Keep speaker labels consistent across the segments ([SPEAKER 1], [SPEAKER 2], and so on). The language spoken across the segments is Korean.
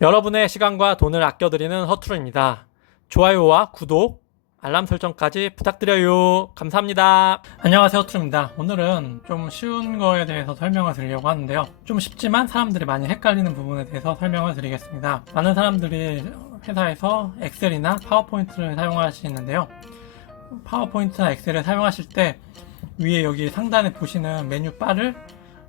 [SPEAKER 1] 여러분의 시간과 돈을 아껴드리는 허투루입니다. 좋아요와 구독, 알람 설정까지 부탁드려요. 감사합니다. 안녕하세요, 허투루입니다. 오늘은 좀 쉬운 거에 대해서 설명을 드리려고 하는데요. 좀 쉽지만 사람들이 많이 헷갈리는 부분에 대해서 설명을 드리겠습니다. 많은 사람들이 회사에서 엑셀이나 파워포인트를 사용하시는데요. 파워포인트나 엑셀을 사용하실 때 위에 여기 상단에 보시는 메뉴 바를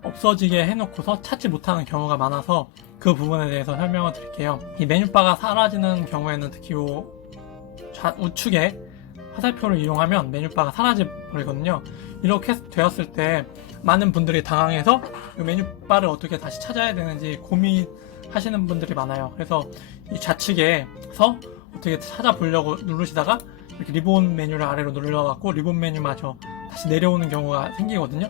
[SPEAKER 1] 없어지게 해놓고서 찾지 못하는 경우가 많아서 그 부분에 대해서 설명을 드릴게요. 이 메뉴바가 사라지는 경우에는 특히 요 좌- 우측에 화살표를 이용하면 메뉴바가 사라져 버리거든요. 이렇게 되었을 때 많은 분들이 당황해서 이 메뉴바를 어떻게 다시 찾아야 되는지 고민하시는 분들이 많아요. 그래서 이 좌측에서 어떻게 찾아보려고 누르시다가 이렇게 리본 메뉴를 아래로 눌러갖고 리본 메뉴마저 다시 내려오는 경우가 생기거든요.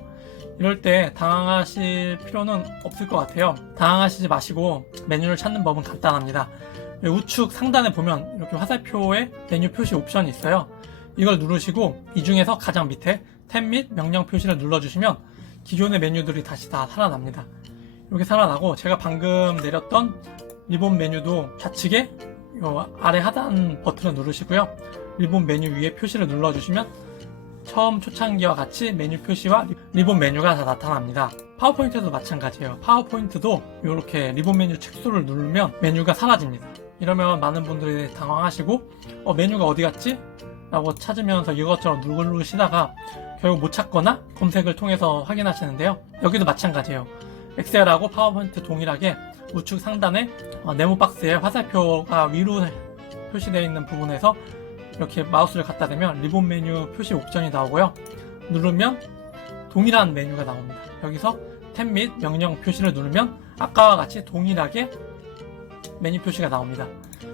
[SPEAKER 1] 이럴 때 당황하실 필요는 없을 것 같아요. 당황하시지 마시고 메뉴를 찾는 법은 간단합니다. 우측 상단에 보면 이렇게 화살표에 메뉴 표시 옵션이 있어요. 이걸 누르시고 이 중에서 가장 밑에 탭 및 명령 표시를 눌러주시면 기존의 메뉴들이 다시 다 살아납니다. 이렇게 살아나고 제가 방금 내렸던 리본 메뉴도 좌측에 요 아래 하단 버튼을 누르시고요. 리본 메뉴 위에 표시를 눌러주시면 처음 초창기와 같이 메뉴 표시와 리- 리본 메뉴가 다 나타납니다. 파워포인트도 마찬가지예요. 파워포인트도 이렇게 리본 메뉴 책수를 누르면 메뉴가 사라집니다. 이러면 많은 분들이 당황하시고 어, 메뉴가 어디 갔지? 라고 찾으면서 이것저것 누르시다가 결국 못 찾거나 검색을 통해서 확인하시는데요. 여기도 마찬가지예요. 엑셀하고 파워포인트 동일하게 우측 상단에 어, 네모 박스에 화살표가 위로 표시되어 있는 부분에서 이렇게 마우스를 갖다 대면 리본 메뉴 표시 옵션이 나오고요. 누르면 동일한 메뉴가 나옵니다. 여기서 탭 및 명령 표시를 누르면 아까와 같이 동일하게 메뉴 표시가 나옵니다.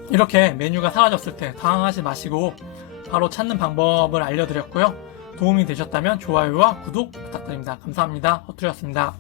[SPEAKER 1] 이렇게 메뉴가 사라졌을 때 당황하지 마시고 바로 찾는 방법을 알려드렸고요. 도움이 되셨다면 좋아요와 구독 부탁드립니다. 감사합니다. 허투리였습니다.